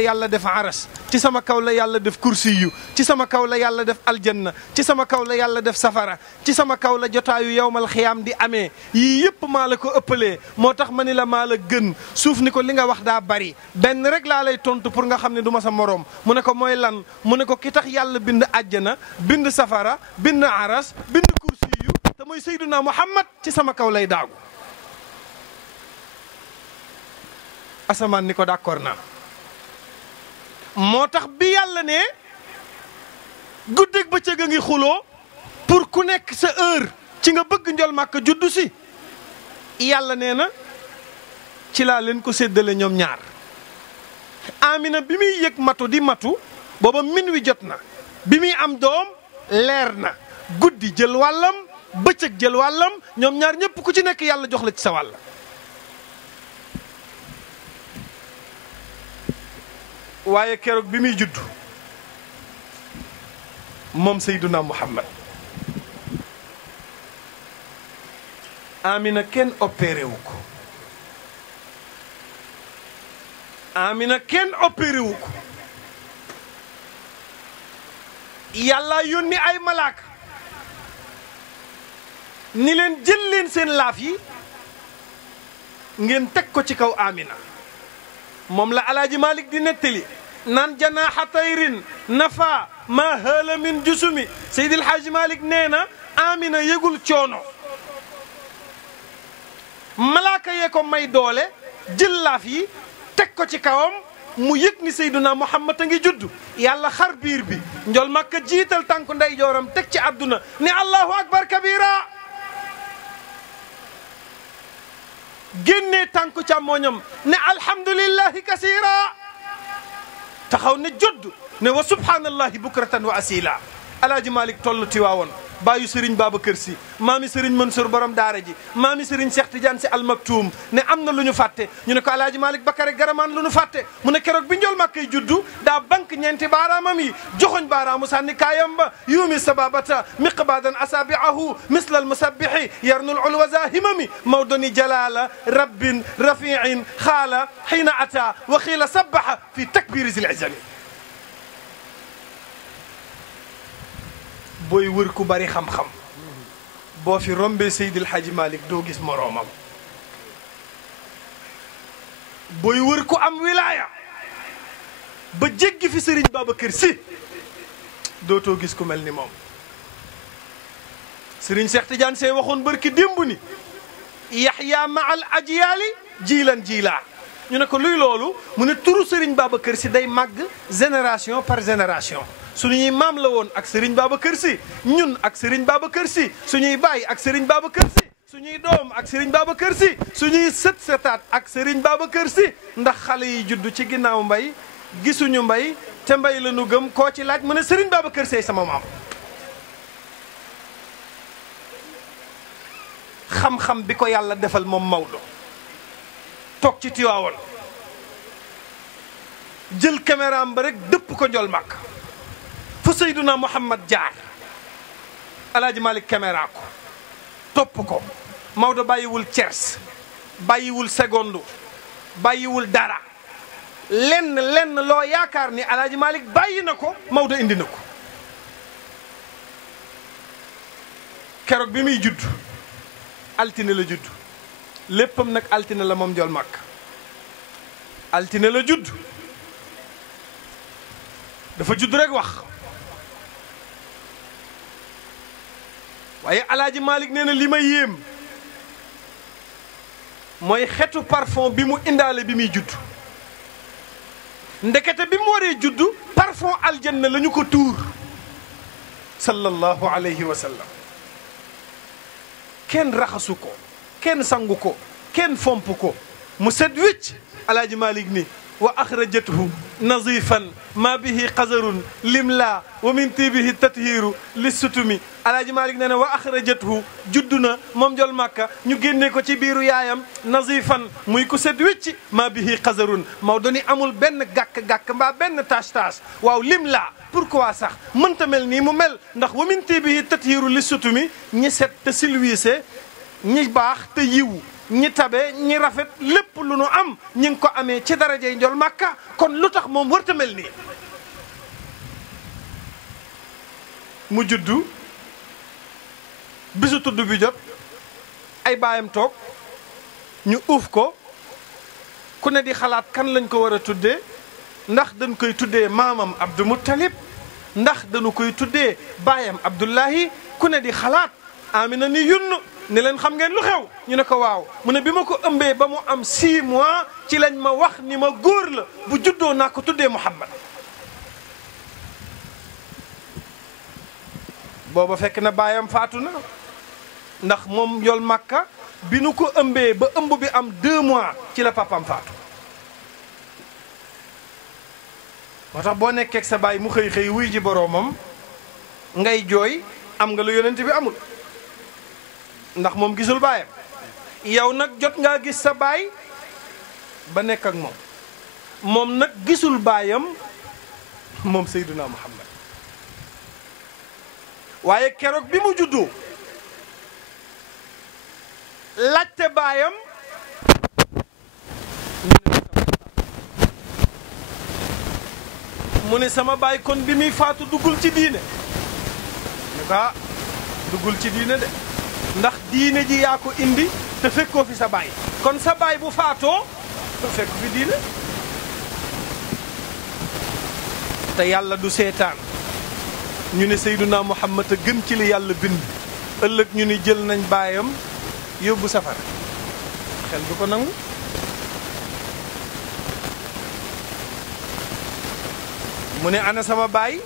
la yàlla def aras, ci sama kaw la yàlla def kursiyu, ci sama kaw la yàlla def aljanna, ci sama kaw la yàlla def safara, ci sama kaw la jotaayu yowmal xiyaam di amee. yii yëpp maa la ko ëppalee, moo tax ma ni la maa la gën. suuf ni ko li nga wax daa bari, benn rek laa lay tontu pour nga xam ne du ma sa moroom. mu ne ko mooy lan? mu ne ko ki tax yàlla bind àjjana, bind safara, bind aras, bind kursiyu, te mooy Seyduna Muhammad, ci sama kaw lay daagu. asamaan ni ko d'accord naa. moo tax bi yàlla ne guddeeg bëccëg a ngi xuloo pour ku nekk sa heure ci nga bëgg njol màkk juddu si, yàlla nee na ci laa leen ko séddale ñoom ñaar. Amina bi muy yëg matu di matu booba min wi jot na, bi muy am doom leer na, guddi jël wàllam bëccëg jël wàllam, ñoom ñaar ñëpp ku ci nekk yàlla jox la ci sa wàll. waaye keroog bi muy juddu moom Seyduna Muhammad, Amina kenn opéré wu ko. Amina kenn opéré wu ko. yàlla yónni ay malaaka ni leen jël leen seen laaf yi ngeen teg ko ci kaw Amina. moom la Alaaji Malik di nettali naan janaaxa tayrin nafa ma haala min jusumi. Seydil Haaji Malik nee na Amina yëgul coono, malaaka yee ko may doole jël laaf yi teg ko ci kawam, mu yëg ni Seyduna Muhammad a ngi judd. yàlla xar biir bi, njol Makka jiital tànku ndeyjooram teg ci àdduna ni allahu akbar kabira, génnee tànku càmmooñam ne alhamdulillahi kasira, taxaw ne jodd ne wa subhanallahi bukratan wa asila. Alaaji Malik toll Tiwaawoon, baayu Serigne Babacar Sy, maami Serigne Mansour borom daara ji, maami Serigne Cheikh Tidiane Sy Al Maktoum, ne am na lu ñu fàtte. ñu ne ko Alaaji Malik Bakare Garamaan lu ñu fàtte. mu ne keroog bi njol Makkay juddu daa bank ñeenti baaraamam yi, joxoñ baaraamu sànni kaayam ba, yuumi sababata miqbaadan asaabiahu misla al musabbihi yarnul ulwaza himami. Mawdo ni jalaala rabbin rafiin xaala xiina ata wa xiila sabbaha fi takbiri zil izami. booy wër ku bari xam-xam boo fi rombee Seydil Hadji Malick doo gis moroomam. booy wër ku am wilaaya ba jéggi fi Serigne Babacar Sy dootoo gis ku mel ni moom. Serigne Cheikh Tidiane Sy waxoon barki démb ni Yaxya ma al ajyaali jiilan jiilaa. ñu ne ko luy loolu mu ne turu Serigne Babacar Sy day màgg génération par génération. suñuy maam la woon ak Serigne Babacar Sy, ñun ak Serigne Babacar Sy, suñuy baay ak Serigne Babacar Sy, suñuy doom ak Serigne Babacar Sy, suñuy sët setaat ak Serigne Babacar Sy. ndax xale yi juddu ci ginnaaw mbay gisuñu mbay te mbay la nu gëm, koo ci laaj mu ne Serigne Babacar Sy sama maam. xam-xam bi ko yàlla defal moom Maodo toog ci Tiwaawoon jël caméraam ba rek dëpp ko njol Makka fu Seyduna Muhammad jaar. Alaaji Malik caméra ko topp ko. Maodo bàyyiwul tiers, bàyyiwul seconde, bàyyiwul dara. lenn loo yaakaar ni Alaaji Malik bàyyi na ko Maodo indi na ko. keroog bi muy judd altine la judd, léppam nag altine la moom njol Makka. altine la judd, dafa judd rek wax. waaye Alaaji Malik nee na li ma yéem mooy xetu parfum bi mu indaale bi muy judd. ndekete bi mu waree judd parfum aljanna la ñu ko tuur sallallahu alayhi wa sallam. kenn raxasu ko, kenn sangu ko, kenn fomp ko, mu set wicc. Alaaji Malik ni wa axrajathu nazifan ma bihi qazarun limla wa min tibihi tathiru lissutumi. Alaaji Malik nee na wa axrajathu juddu na moom njol Makka ñu génne ko ci biiru yaayam nazifan muy ko set wicc ma bihi qazarun. Maodo ni amul benn gàkk-gàkk mbaa benn tâche-tâche. waaw limla pourquoi sax mënta mel nii mu mel ndax wa min tibihi tathiru lissutumi ñi set te silwiise ñi baax te yiw ñi tabe ñi rafet lépp lu nu am ñi ngi ko amee ci darajey njol Makka kon lu tax moom warta mel nii mu juddu bisu tudd bi jot ay baayam toog ñu uuf ko ku ne di xalaat kan lañ ko war a tuddee ndax dañ koy tuddee maamam Abdou Muttalib ndax dañu koy tuddee baayam Abdullahi ku ne di xalaat Amina ni yunn ne leen xam ngeen lu xew ñu ne ko waaw mu ne bi ma ko ëmbee ba mu am 6 mois ci lañ ma wax ni ma góor la bu juddoo naa ko tuddee Muhammad booba fekk na baayam faatu na ndax moom yol Makka bi nu ko ëmbee ba ëmb bi am 2 mois ci la papam faatu moo tax boo nekkee ak sa baay mu xëy wuy ji boroomam ngay jooy am nga lu yonent bi amul ndax moom gisul baayam yow nag jot ngaa gis sa baay ba nekk ak moom nag gisul baayam moom Seydina Muhammad waaye keroog bi mu juddoo laajte baayam mu ne sama baay kon bi muy faatu duggul ci diine ne ko duggul ci diine de ndax diine ji yaa ko indi te fekkoo fi sa baay kon sa baay bu faatoo fekk fi diine te yàlla du seetaan ñu ne Seyduna Muhammad a gën ci li yàlla bind ëllëg ñu ni jël nañ baayam yóbbu safara xel du ko nangu mu ne ana sama baay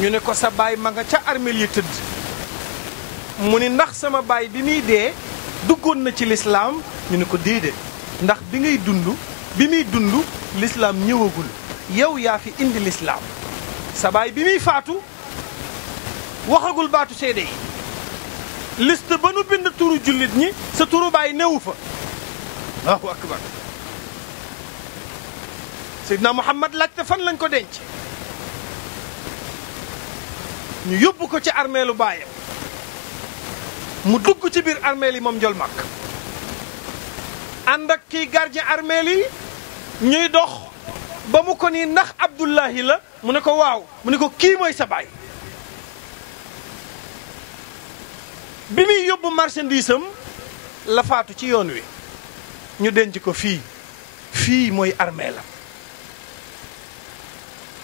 ñu ne ko sa baay ma nga ca armeel yi tëdd mu ni ndax sama baay bi muy dee duggoon na ci lislaam ñu ne ko déedéet ndax bi muy dund lislaam ñëwagul yow yaa fi indi lislaam sa baay bi muy faatu waxagul baatu seede yi liste ba nu bind turu jullit ñi sa turu baay newu fa Allahu akbar Seydina Muhammad laajte fan lañ ko denc ñu yóbbu ko ci armeelu baayam mu dugg ci biir armeel yi moom njol Makka ànd ak kii gardien armeel yi ñuy dox ba mu ko nii ndax Abdullahi la mu ne ko waaw mu ne ko kii mooy sa baay bi muy yóbbu marchandise am la faatu ci yoon wi ñu denc ko fii mooy armeelam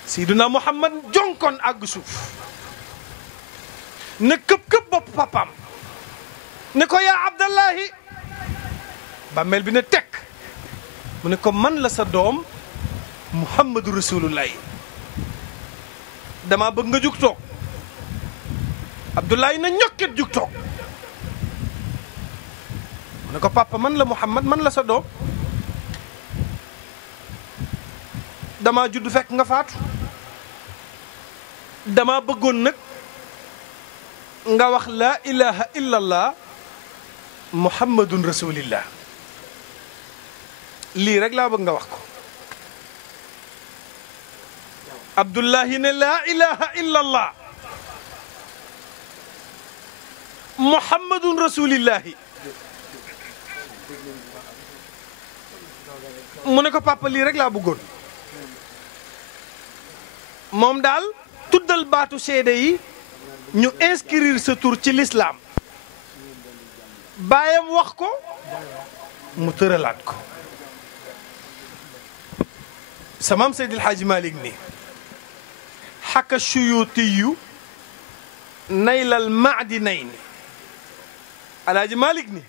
Seydina Muhammad jonkoon àgg suuf ne këp bopp papaam ne ko yaa Abdallahi bàmmeel bi ne tekk mu ne ko man la sa doom Muhammadu Rasulullahi dama bëgg nga jug toog Abdullahi na ñokket jug toog mu ne ko papa man la Muhammad man la sa doom dama judd fekk nga faatu dama bëggoon nag nga wax laa ilaha illallah muhammadun rasulillah lii rek laa bëgg nga wax ko Abdullahi ne laa ilaha illallah muhammadun rasulillahi mu ne ko papa lii rek laa bëggoon moom daal tuddal baatu seede yi ñu inscrire sa tur ci l'islam baayam wax ko mu tëralaat ko samaam Seydil Hadji Malick ni xaka suyutiyu naylal maadinayni Alaaji Malick ni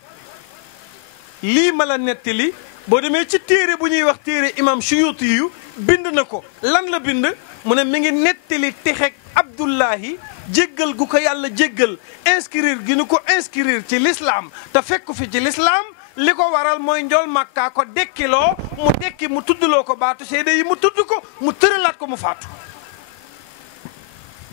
lii ma la nettali boo demee ci téere bu ñuy wax téere imam suyutiyu bind na ko lan la bind mu ne mi ngi nettali texeg Abdullahi jéggal gu ko yàlla jéggal inscrire gi nu ko inscrire ci l'islam te fekku fi ci l'islam li ko waral mooy njol Makka ko dekkiloo mu dekki mu tuddloo ko baatu seede yi mu tudd ko mu tëralaat ko mu faatu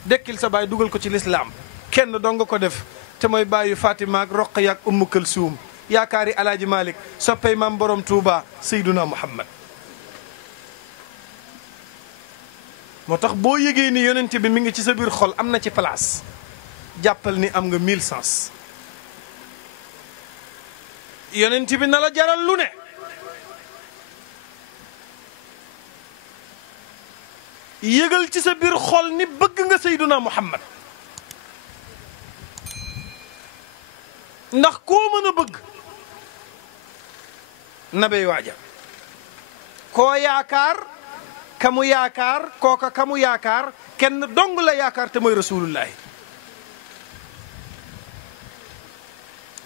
dekkil sa baay dugal ko ci l'islam kenn dong nga ko def te mooy baayu Fatima ak Roqaya ak Ummu Kalsuum yaakaari Alaaji Malick soppey maam borom Touba Seyduna Muhammad moo tax boo yëgee ni yonent bi mi ngi ci sa biir xol am na ci place jàppal ni am nga 1000 sens yonent bi na la jaral lu ne yëgal ci sa biir xol ni bëgg nga Seyduna Muhammad ndax koo mën a bëgg nabey waaja koo yaakaar kamu yaakaar kooka kamu yaakaar kenn dong la yaakaar te mooy rasulullahi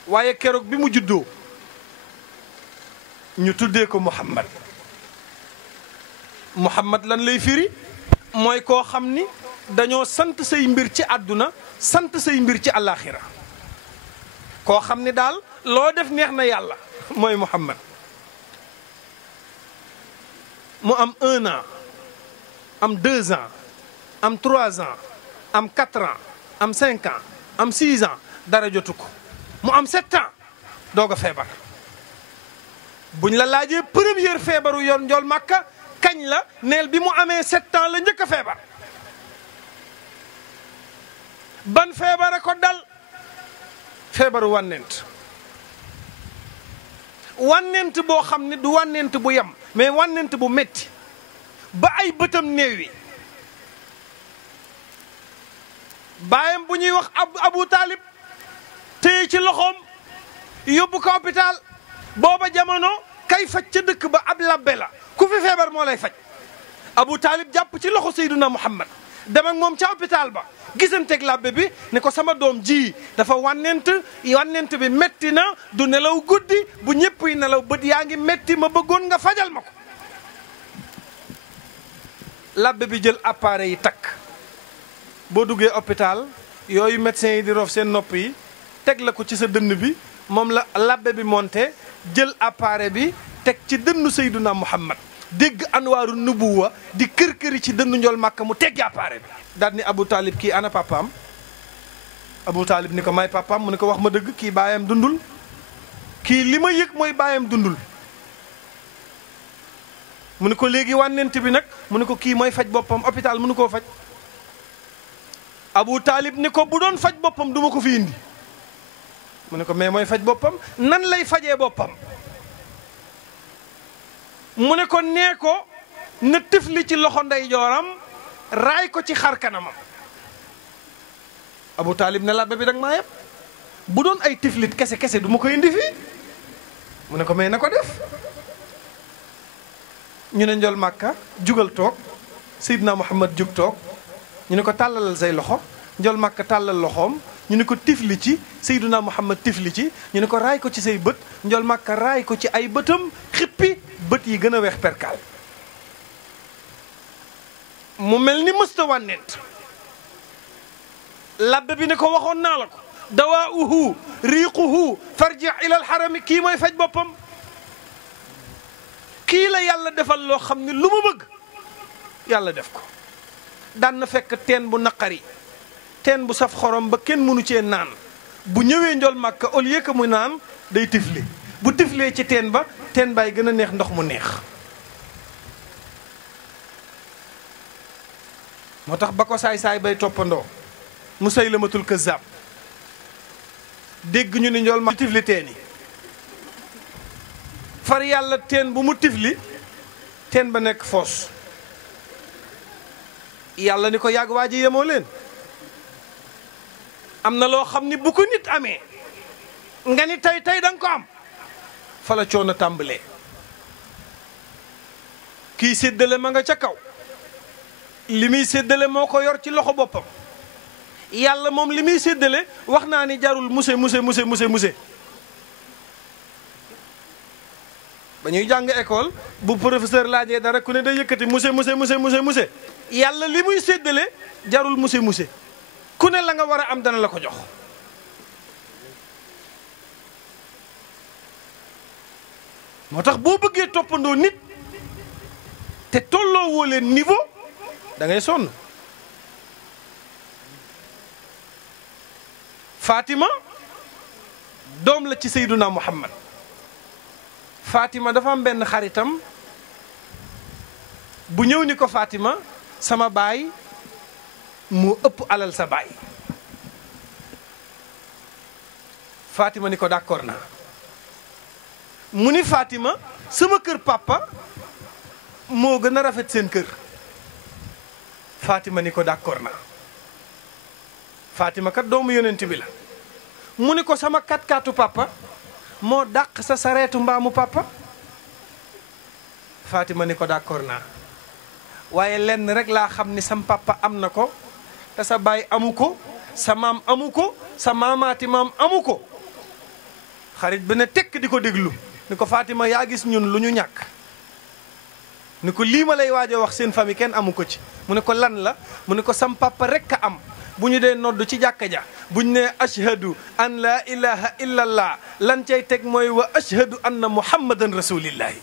waaye keroog bi mu juddoo ñu tuddee ko Muhammad Muhammad lan lay firi mooy koo xam ni dañoo sant say mbir ci àdduna sant say mbir ci àllaaxira koo xam ni daal loo def neex na yàlla mooy Muhammad mu am 1 an am 2 ans am 3 ans am 4 ans am 5 ans am 6 ans dara jotu ko mu am 7 ans doog a feebar buñ la laajee première feebaru yoon njool Makka kañ la neel bi mu amee 7 ans la njëkk a feebar ban feebara ko dal feebaru wànnent boo xam ne du wànnent bu yem mais wànnent bu metti ba ay bëtam néewi baayam bu ñuy wax Abu Talib téye ci loxoom yóbbu ko hôpital booba jamono kay faj ca dëkk ba ab labbe la ku fi feebar moo lay faj Abu Talib jàpp ci loxo Seyduna Muhammad dem ak moom ca hôpital ba gisanteeg labbe bi ne ko sama doom ji dafa wànnent bi metti na du nelaw guddi bu ñëpp yi nelaw bët yaa ngi metti ma bëggoon nga fajal ma ko labbe bi jël appareil yi takk boo duggee hôpital yooyu médecins yi di rof seen nopp yi teg la ko ci sa dënn bi moom la labbe bi monté jël appareil bi teg ci dënnu Seyduna Muhammad dégg anwaaru nubuwa di kër-këri ci dënnu njool Makka mu teggi appareil bi daal ni Abu Talib kii ana papaam Abu Talib ni ko may papaam mu ne ko wax ma dëgg kii baayam dundul kii li ma yëg mooy baayam dundul mu ne ko léegi wànnent bi nag mu ne ko kii mooy faj boppam hôpital mënu koo faj Abu Talib ni ko bu doon faj boppam duma ko fi indi mu ne ko mais mooy faj boppam nan lay fajee boppam mu ne ko nee ko na tifli ci loxo ndeyjooram raay ko ci xar kanamam Abu Talib ne labbe bi dag maa yëpp bu doon ay tiflit kese kese du ma ko indi fii mu ne ko mais na ko def ñu ne njool Makka jugal toog Seydina Muhammad jug toog ñu ne ko tàllalal say loxo njool Makka tàllal loxoom ñu ne ko tifli ci Seydina Muhammad tifli ci ñu ne ko raay ko ci say bët njool Makka raay ko ci ay bëtam xippi bët yi gën a weex perkaal mu mel ni mësta wànnent labbe bi ne ko waxoon naa la ko dawaauhu riiquhu farji ila alxarami kii mooy faj boppam kii la yàlla defal loo xam ne lu mu bëgg yàlla def ko daan na fekk teen bu naqari teen bu saf xorom ba kenn mënu cee naan bu ñëwee njool Makka au lieu que mu naan day tifli bu tiflee ci teen ba teen baay gën a neex ndox mu neex moo tax ba ko saay-saay bay toppandoo Musaylamatul Kazzab dégg ñu ni njool Makka tifli teen yi far yàlla teen bu mu tifli teen ba nekk foos yàlla ni ko yàgg waa ji yemoo leen am na loo xam ni bu ko nit amee nga ni tey danga ko am fa la coono tàmbalee kii séddale ma nga ca kaw li muy séddale moo ko yor ci loxo boppam yàlla moom li muy séddale wax naa ni jarul muse ba ñuy jàng école bu professeur laajee dara ku ne day yëkkati muse yàlla li muy séddale jarul muse ku ne la nga war a am dana la ko jox moo tax boo bëggee toppandoo nit te tolloo woo leen niveau da ngay sonn Fatima doom la ci Seyduna Muhammad Fatima dafa am benn xaritam bu ñëw ni ko Fatima sama baay moo ëpp alal sa baay Fatima ni ko d'accord naa mu ni Fatima sama kër papa moo gën a rafet seen kër. Fatima ni ko d'accord na. Fatima kat doomu yonent bi la. mu ni ko sama kat-katu papa moo dàq sa sareetu mbaamu papa. Fatima ni ko d'accord naa waaye lenn rek laa xam ni sam papa am na ko te sa baay amu ko sa maam amu ko sa maamaati maam amu ko. xarit bi ne tekk di ko déglu ni ko Fatima yaa gis ñun lu ñu ñàkk. ni ko lii ma lay waaj a wax seen famille kenn amu ko ci. mu ne ko lan la mu ne ko sam papa rek a am bu ñu dee nodd ci jàkka ja bu ñu nee ashhadu an laa ilaha illallah lan cay teg mooy wa ashhadu anna muhammadan rasulillahi.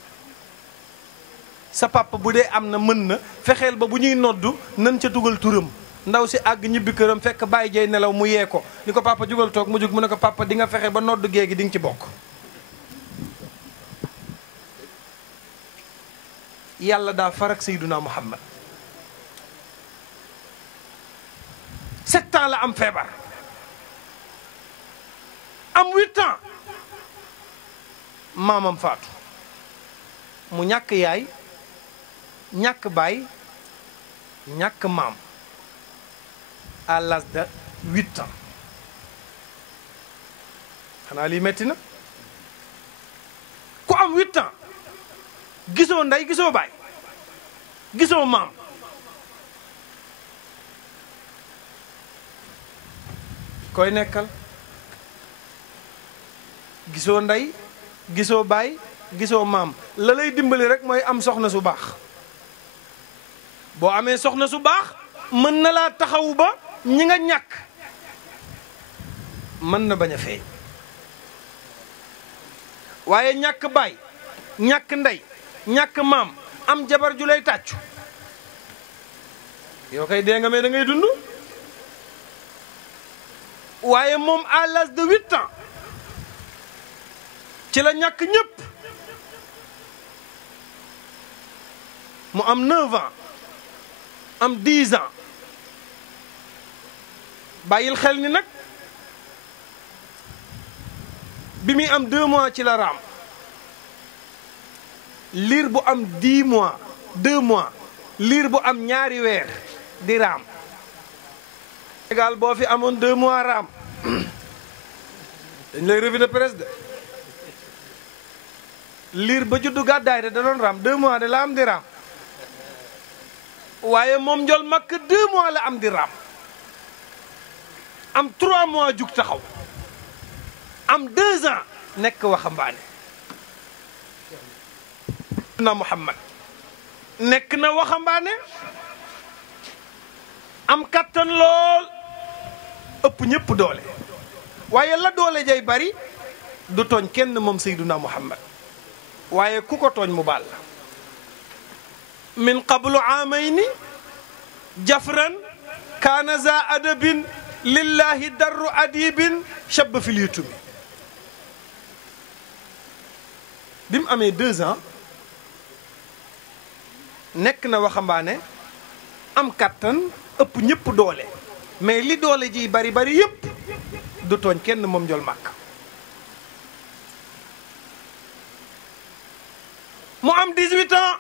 sa papa bu dee am na mën na fexeel ba bu ñuy noddu nan ca dugal turam. ndaw si àgg ñibbi këram fekk bàyyi jey nelaw mu yee ko ni ko papa jugal toog mu jug mu ne ko papa di nga fexe ba noddu géegi di nga ci bokk. yàlla daa farak Seyduna Muhammad 7 ans la am feebar am 8 ans maamam faatu mu ñàkk yaay ñàkk baay ñàkk maam à l'âge de 8 ans xanaa lii metti na ku am 8 ans gisoo ndey gisoo baay gisoo maam koy nekkal gisoo ndey gisoo baay gisoo maam la lay dimbali rek mooy am soxna su baax boo amee soxna su baax mën na laa taxawu ba ñi nga ñàkk mën na bañ a feeñ waaye ñàkk baay ñàkk ndey ñàkk maam am jabar ju lay tàccu yow kay dee nga mais da ngay dund waaye moom à l'âge de 8 ans ci la ñàkk ñëpp mu am 9 ans am 10 ans bàyyil xel ni nag bi muy am 2 mois ci la raam liir bu am 10 mois 2 mois liir bu am ñaari weer di raam. Sénégal boo fi amoon 2 mois raam dañ lay revue de presse de liir ba juddu gàddaay de da doon raam 2 mois de la am di raam waaye moom njol makk 2 mois la am di raam am 3 mois jug taxaw am 2 ans nekk waxambaane. na Muhammad nekk na waxambaane am kattan lool ëpp ñëpp doole waaye la doole jay bari du tooñ kenn moom Seyduna Muhammad waaye ku ko tooñ mu baal la. min qablu aamayni jafran kaana za adabin lillahi darru adibin shabba fil yutumi bi mu amee 2 ans nekk na waxambaane am kattan ëpp ñëpp doole mais li doole ji bari bari yëpp du tooñ kenn moom njol màkk mu am 18 ans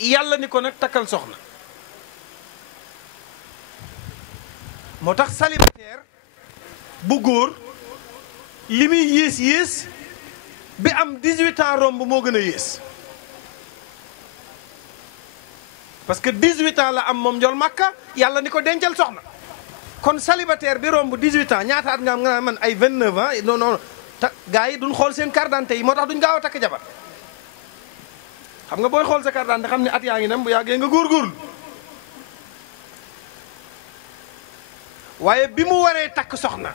yàlla ni ko nag takkal soxna moo tax célibataire bu góor li muy yées bi am 18 ans romb moo gën a yées parce que 18 ans la am moom njol màkka yàlla ni ko dencal soxna kon célibataire bi romb 18 ans ñaata at nga am nga man ay 29 ans non gars yi duñ xool seen carte d'identité yi moo tax duñ gaaw a takk jabar xam nga booy xool sa carte d'identité xam ne at yaa ngi dem bu yàggee nga góorgóorlu waaye bi mu waree takk soxna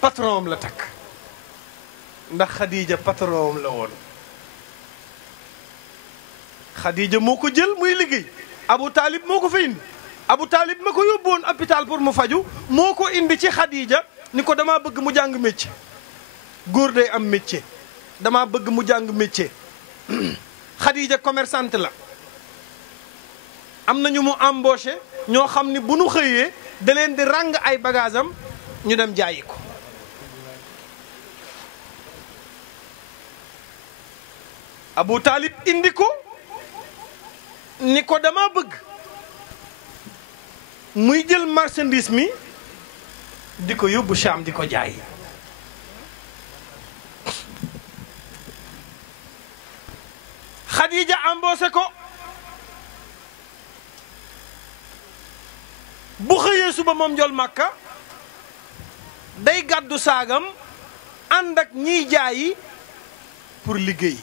patron am la takk ndax Khadija patron am la woon Khadija moo ko jël muy liggéey Abu Talib moo ko fa indi Abu Talib ma ko yóbbuwoon hôpital pour mu faju moo ko indi ci Khadija ni ko damaa bëgg mu jàng métier góor day am métier damaa bëgg mu jàng métier Khadija commerçante la am nañu mu embauché ñoo xam ni bu nu xëyee da leen di ràng ay bagage am ñu dem jaayi ko Abu Talib indi ko ni ko dama bëgg muy jël marchandise mi di ko yóbbu Sham di ko jaay. Khadija embauché ko bu xëyee suba moom njol Makka day gàddu saagam ànd ak ñiy jaayi pour liggéey.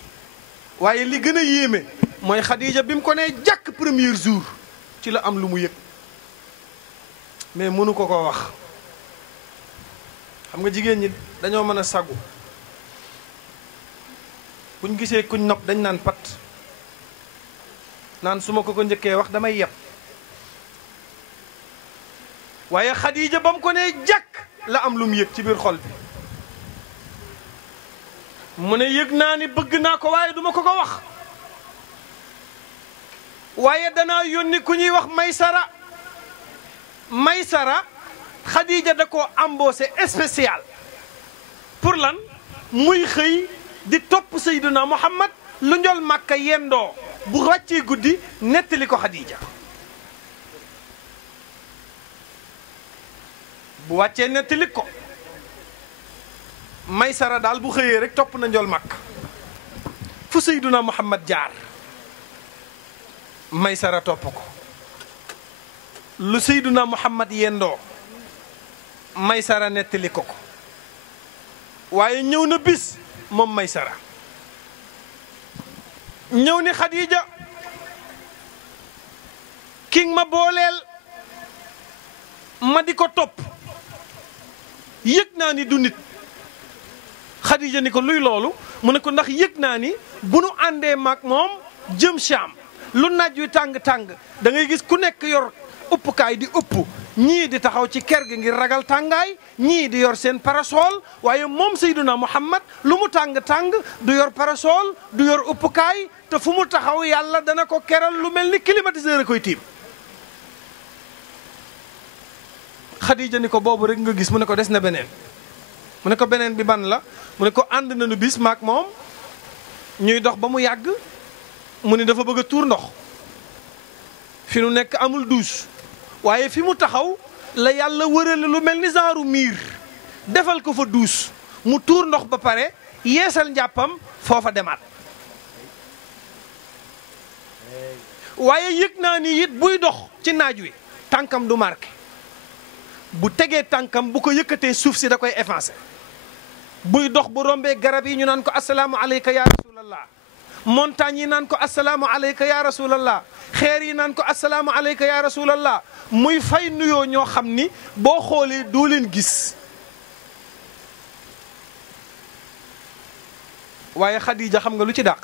waaye li gën a yéeme mooy Khadija bi mu ko nee jàkk premier jour ci la am lu mu yëg mais mënu ko wax. xam nga jigéen ñi dañoo mën a sagu buñ gisee kuñ nopp dañ naan pat naan su ma ko njëkkee wax damay yeb. waaye Khadija ba mu ko nee jàkk la am lu mu yëg ci biir xol bi mu ne yëg naa ni bëgg naa ko waaye duma ko wax. waaye danaa yónni ku ñuy wax Maysara Khadija da koo embauché spécial pour lan muy xëy di topp Seydina Muhammad lu njol Makka yendoo bu wàccee guddi nettali ko Khadija. bu wàccee nettali ko Maysara daal bu xëyee rek topp na njol Makka fu Seydina Muhammad jaar Maysara topp ko lu Seydina Muhammad yendoo Maysara nettali ko waaye ñëw na bis moom Maysara ñëw ni Khadija ki ma booleel ma di ko topp yëg naa ni du nit. Khadija ni ko luy loolu mu ne ko ndax yëg naa ni bu nu àndee maag moom jëm Sham lu naaj wi tàng-tàng da ngay gis ku nekk yor uppukaay di upp ñii di taxaw ci ker gi ngir ragal tàngaay ñii di yor seen parasol waaye moom Seydina Muhammad lu mu tàng-tàng du yor parasol du yor uppukaay te fu mu taxaw yàlla dana ko keral lu mel ni climatiseur a koy tiim. Khadija ni ko boobu rek nga gis mu ne ko des na beneen mu ne ko beneen bi ban la mu ne ko ànd nañu bis maak moom ñuy dox ba mu yàgg mu ni dafa bëgg a tuur ndox fi nu nekk amul douche waaye fi mu taxaw la yàlla wërale lu mel ni genre miir defal ko fa douche mu tuur ndox ba pare yeesal njàppam foofa demaat. waaye yëg naa ni it buy dox ci naaj wi tànkam du marqué bu tegee tànkam bu ko yëkkatee suuf si da koy effacé. buy dox bu rombee garab yi ñu naan ko asalaamu aleyka ya rasulallah montagne yi naan ko asalaamu aleyka ya rasulallah xeer yi naan ko asalaamu aleyka ya rasulallah muy fay nuyoo ñoo xam ni boo xoolee doo leen gis. waaye Khadija xam nga lu ci dàq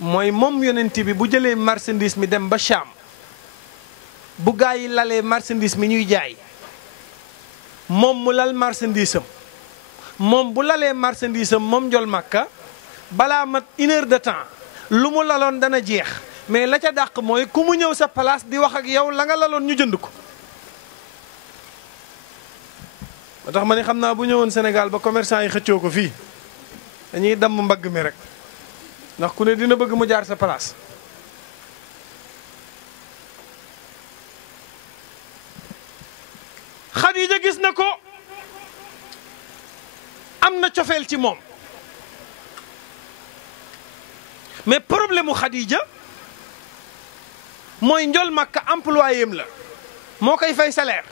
mooy moom yonent bi bu jëlee marchandise mi dem ba Sham bu gaa yi lalee marchandise mi ñuy jaay moom mu lal marchandise am moom bu lalee marchandise am moom njol Makka balaa mat 1 heure de temps lu mu laloon dana jeex mais la ca dàq mooy ku mu ñëw sa place di wax ak yow la nga laloon ñu jënd ko. moo tax ma ne xam naa bu ñëwoon Sénégal ba commerçant yi xëccoo ko fii dañuy damm mbagg mi rek ndax ku ne dina bëgg mu jaar sa place. Khadija gis na ko am na cofeel ci moom mais problème mu Khadija mooy njol Makka employé am la moo koy fay salaire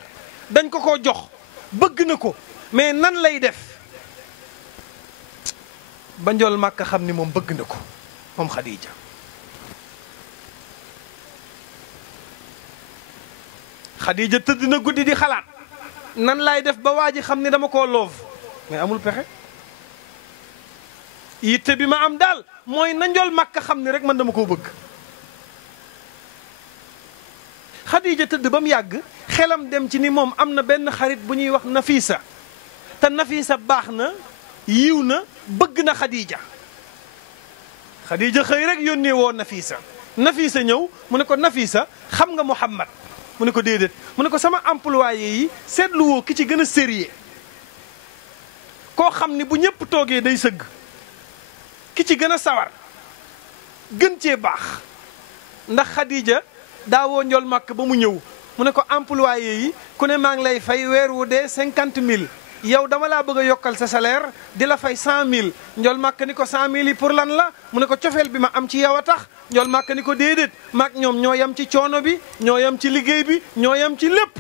dañ ko ko jox bëgg na ko mais nan lay def ba njol Makka xam ni moom bëgg na ko moom Khadija. Khadija tëdd na guddi di xalaat nan laay def ba waa ji xam ni dama koo loof mais amul pexe yitte bi ma am daal mooy na njol Makka xam ni rek man dama koo bëgg. Khadija tëdd ba mu yàgg xelam dem ci ni moom am na benn xarit bu ñuy wax Nafisa te Nafisa baax na yiw na bëgg na Khadija. Khadija xëy rek yónnee woo Nafisa Nafisa ñëw mu ne ko Nafisa xam nga Muhammad mu ne ko déedéet mu ne ko sama employé yi seetlu woo ki ci gën a sérieux koo xam ni bu ñëpp toogee day sëgg ki ki ci gën a sawar gën cee baax ndax Khadija daawoo njol màkk ba mu ñëw mu ne ko employé yi ku ne maa ngi lay fay weer wu dee 50 000 yow dama laa bëgg a yokkal sa salaire di la fay 100 000 njol màkk ni ko 100 000 yi pour lan la mu ne ko cofeel bi ma am ci yow a tax njol màkk ni ko déedéet maag ñoom ñoo yem ci coono bi ñoo yem ci liggéey bi ñoo yem ci lépp